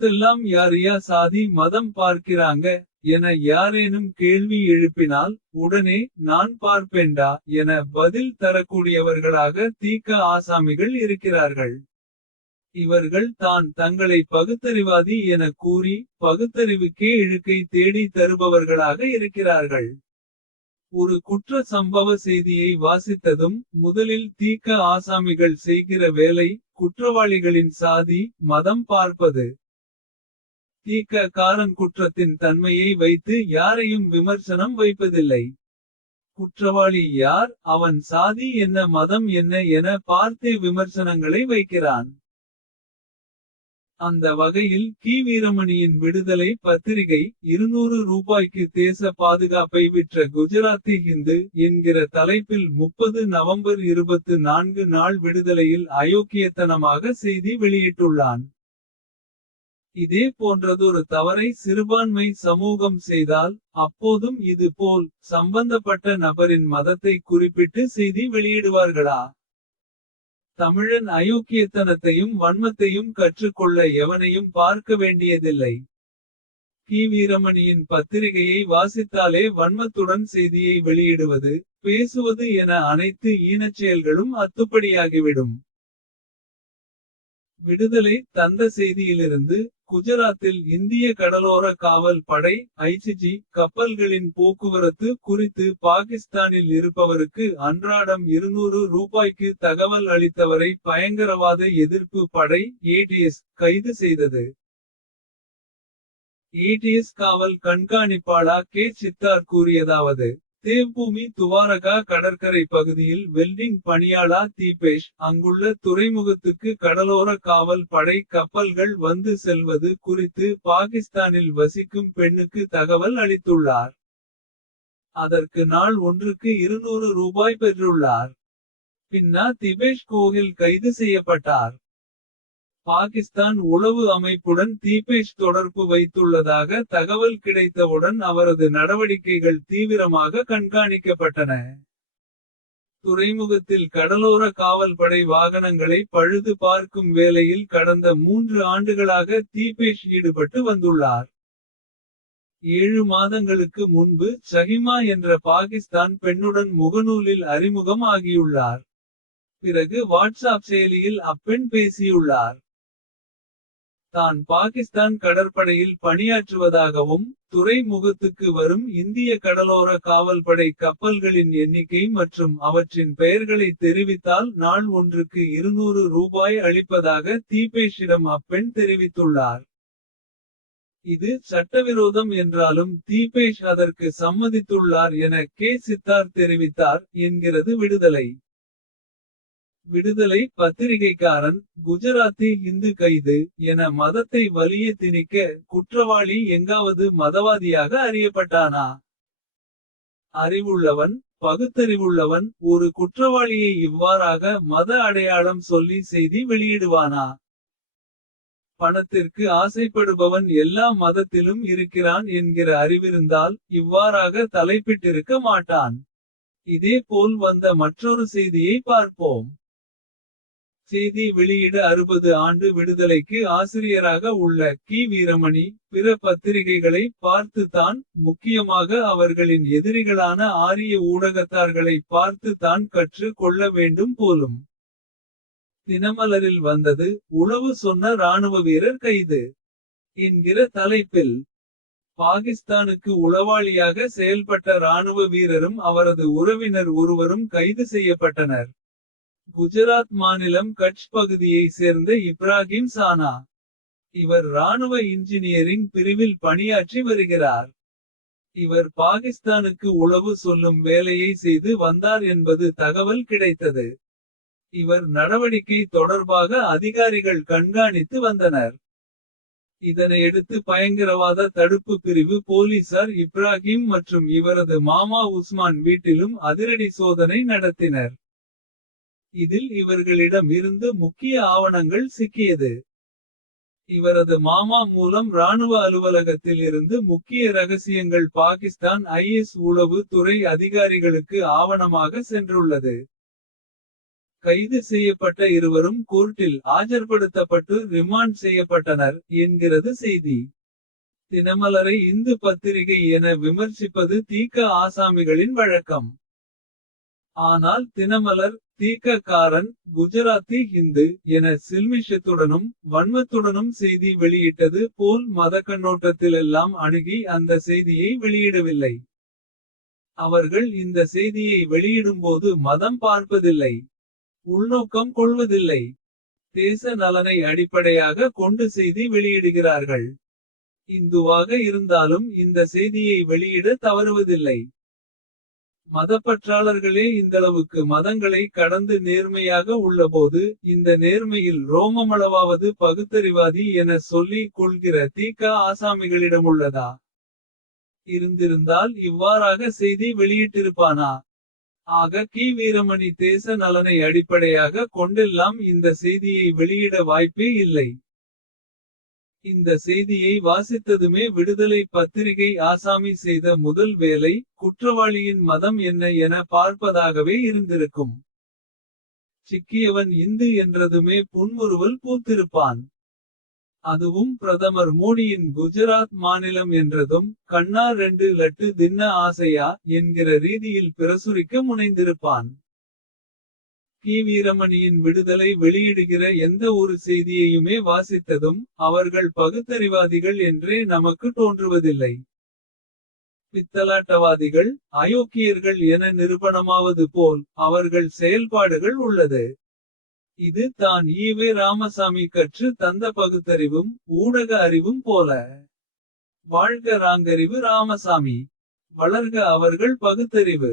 அப்போதெல்லாம் யாரையா சாதி மதம் பார்க்கிறாங்க என யாரேனும் கேள்வி எழுப்பினால் உடனே நான் பார்ப்பேன்டா என பதில் தரக்கூடியவர்களாக தீக்க ஆசாமிகள் இருக்கிறார்கள். இவர்கள் தங்களை பகுத்தறிவாதி என கூறி பகுத்தறிவுக்கே இழுக்கை தேடி தருபவர்களாக இருக்கிறார்கள். ஒரு குற்ற சம்பவ செய்தியை வாசித்ததும் முதலில் தீக்க ஆசாமிகள் செய்கிற வேலை குற்றவாளிகளின் சாதி மதம் பார்ப்பது. தீக்க காரன் குற்றத்தின் தன்மையை வைத்து யாரையும் விமர்சனம் வைப்பதில்லை. குற்றவாளி யார், அவன் சாதி என்ன, மதம் என்ன என பார்த்தே விமர்சனங்களை வைக்கிறான். அந்த வகையில் கி. வீரமணியின் விடுதலை பத்திரிகை 200 ரூபாய்க்கு தேச பாதுகாப்பை விற்ற குஜராத்தி ஹிந்து என்கிற தலைப்பில் 30 நவம்பர் 24 நாள் விடுதலையில் அயோக்கியத்தனமாக செய்தி வெளியிட்டுள்ளான். இதே போன்றதொரு தவறை சிறுபான்மை சமூகம் செய்தால் அப்போதும் இது போல் சம்பந்தப்பட்ட நபரின் மதத்தை குறிப்பிட்டு செய்தி வெளியிடுவார்களா? தமிழன் அயோக்கியத்தனத்தையும் வன்மத்தையும் கற்றுக்கொள்ள எவனையும் பார்க்க வேண்டியதில்லை. கி. வீரமணியின் பத்திரிகையை வாசித்தாலே வன்மத்துடன் செய்தியை வெளியிடுவது பேசுவது என அனைத்து ஈனச்செயல்களும் அத்துப்படியாகிவிடும். விடுதலை தந்த செய்தியிலிருந்து குஜராத்தில் இந்திய கடலோர காவல் படை ஐசிஜி கப்பல்களின் போக்குவரத்து குறித்து பாகிஸ்தானில் இருப்பவருக்கு அன்றாடம் 200 ரூபாய்க்கு தகவல் அளித்தவரை பயங்கரவாத எதிர்ப்பு படை ஏடிஎஸ் கைது செய்தது. ஏடிஎஸ் காவல் கண்காணிப்பாளர் கே. சித்தார் கூறியதாவது: தேவ்பூமி துவாரகா கடற்கரை பகுதியில் வெல்டிங் பணியாளா தீபேஷ் அங்குள்ள துறைமுகத்துக்கு கடலோர காவல் படை கப்பல்கள் வந்து செல்வது குறித்து பாகிஸ்தானில் வசிக்கும் பெண்ணுக்கு தகவல் அளித்துள்ளார். அதற்கு நாள் ஒன்றுக்கு 200 ரூபாய் பெற்றுள்ளார். பின்னா திபேஷ் கோகில் கைது செய்யப்பட்டார். பாகிஸ்தான் உளவு அமைப்புடன் தீபேஷ் தொடர்பு வைத்துள்ளதாக தகவல் கிடைத்தவுடன் அவரது நடவடிக்கைகள் தீவிரமாக கண்காணிக்கப்பட்டன. துறைமுகத்தில் கடலோர காவல்படை வாகனங்களை பழுது பார்க்கும் வேலையில் கடந்த 3 ஆண்டுகளாக தீபேஷ் ஈடுபட்டு வந்துள்ளார். 7 மாதங்களுக்கு முன்பு ஷஹிமா என்ற பாகிஸ்தான் பெண்ணுடன் முகநூலில் அறிமுகம் ஆகியுள்ளார். பிறகு வாட்ஸ்அப் செயலியில் அப்பெண் பேசியுள்ளார். தான் பாகிஸ்தான் கடற்படையில் பணியாற்றுவதாகவும் துறைமுகத்துக்கு வரும் இந்திய கடலோர காவல்படை கப்பல்களின் எண்ணிக்கை மற்றும் அவற்றின் பெயர்களை தெரிவித்தால் நாள் ஒன்றுக்கு 200 ரூபாய் அளிப்பதாக தீபேஷிடம் அப்பெண் தெரிவித்துள்ளார். இது சட்டவிரோதம் என்றாலும் தீபேஷ் அதற்கு சம்மதித்துள்ளார் என கே. சித்தார் தெரிவித்தார் என்கிறது விடுதலை. விடுதலை பத்திரிகைக்காரன் குஜராத்தி இந்து கைது என மதத்தை வலிய திணிக்க குற்றவாளி எங்காவது மதவாதியாக அறியப்பட்டானா? அறிவுள்ளவன் பகுத்தறிவுள்ளவன் ஒரு குற்றவாளியை இவ்வாறாக மத அடையாளம் சொல்லி செய்தி வெளியிடுவானா? பணத்திற்கு ஆசைப்படுபவன் எல்லா மதத்திலும் இருக்கிறான் என்கிற அறிவிருந்தால் இவ்வாறாக தலைப்பிட்டிருக்க மாட்டான். இதே போல் வந்த மற்றொரு செய்தியை பார்ப்போம். செய்தி வெளியிட 60 ஆண்டு விடுதலைக்கு ஆசிரியராக உள்ள கி. வீரமணி பிற பத்திரிகைகளை பார்த்து தான், முக்கியமாக அவர்களின் எதிரிகளான ஆரிய ஊடகத்தார்களை பார்த்து தான் கற்று கொள்ள வேண்டும் போலும். தினமலரில் வந்தது உளவு சொன்ன இராணுவ வீரர் கைது என்கிற தலைப்பில் பாகிஸ்தானுக்கு உளவாளியாக செயல்பட்ட இராணுவ வீரரும் அவரது உறவினர் ஒருவரும் கைது செய்யப்பட்டனர். குஜராத் மாநிலம் கட்ச் பகுதியை சேர்ந்த இப்ராஹிம் சானா. இவர் இராணுவ இன்ஜினியரிங் பிரிவில் பணியாற்றி வருகிறார். இவர் பாகிஸ்தானுக்கு உளவு சொல்லும் வேலையை செய்து வந்தார் என்பது தகவல் கிடைத்தது. இவர் நடவடிக்கை தொடர்பாக அதிகாரிகள் கண்காணித்து வந்தனர். இதனையடுத்து பயங்கரவாத தடுப்பு பிரிவு போலீசார் இப்ராஹிம் மற்றும் இவரது மாமா உஸ்மான் வீட்டிலும் அதிரடி சோதனை நடத்தினர். இதில் இவர்களிடம் இருந்து முக்கிய ஆவணங்கள் சிக்கியது. இவரது மாமா மூலம் இராணுவ அலுவலகத்தில் இருந்து முக்கிய ரகசியங்கள் பாகிஸ்தான் IS உளவு துறை அதிகாரிகளுக்கு ஆவணமாக சென்றுள்ளது. கைது செய்யப்பட்ட இருவரும் கோர்ட்டில் ஆஜர்படுத்தப்பட்டு ரிமாண்ட் செய்யப்பட்டனர் என்கிறது செய்தி. தினமலரை இந்து பத்திரிகை என விமர்சிப்பது தீக்க ஆசாமிகளின் வழக்கம். ஆனால் தினமலர் தீக்க காரன் குஜராத்தி ஹிந்து என சில்மிஷத்துடனும் வன்மத்துடனும் செய்தி வெளியிட்டது போல் மதக்கண்ணோட்டத்திலெல்லாம் அணுகி அந்த செய்தியை வெளியிடவில்லை. அவர்கள் இந்த செய்தியை வெளியிடும்போது மதம் பார்ப்பதில்லை. உள்நோக்கம் கொள்வதில்லை. தேச நலனை அடிப்படையாக கொண்டு செய்தி வெளியிடுகிறார்கள். இந்துவாக இருந்தாலும் இந்த செய்தியை வெளியிட தவறுவதில்லை. மதப்பற்றாளர்களே இந்தளவுக்கு மதங்களை கடந்து நேர்மையாக உள்ளபோது இந்த நேர்மையில் ரோமமளவாவது பகுத்தறிவாதி என சொல்லிக் கொள்கிற தீக்க ஆசாமிகளிடமுள்ளதா? இருந்திருந்தால் இவ்வாறாக செய்தி வெளியிட்டிருப்பானா? ஆக கி. வீரமணி தேச நலனை அடிப்படையாக கொண்டெல்லாம் இந்த செய்தியை வெளியிட வாய்ப்பே இல்லை. இந்த செய்தியை வாசித்ததுமே விடுதலை பத்திரிகை ஆசாமி செய்த முதல் வேலை குற்றவாளியின் மதம் என்ன என பார்ப்பதாகவே இருந்திருக்கும். சிக்கியவன் இந்து என்றதுமே புன்முறுவல் பூத்திருப்பான். அதுவும் பிரதமர் மோடியின் குஜராத் மாநிலம் என்றதும் கண்ணா 2 லட்டு தின்ன ஆசையா என்கிற ரீதியில் பிரசுரிக்க முனைந்திருப்பான். கி. வீரமணியின் விடுதலை வெளியிடுகிற எந்த ஒரு செய்தியையுமே வாசித்ததும் அவர்கள் பகுத்தறிவாதிகள் என்றே நமக்கு தோன்றுவதில்லை. பித்தலாட்டவாதிகள் அயோக்கியர்கள் என நிரூபணமாவது போல் அவர்கள் செயல்பாடுகள் உள்ளது. இது தான் ஈவே ராமசாமி கற்று தந்த பகுத்தறிவும் ஊடக அறிவும் போல. வாழ்க ராங்கறிவு ராமசாமி. வளர்க அவர்கள் பகுத்தறிவு.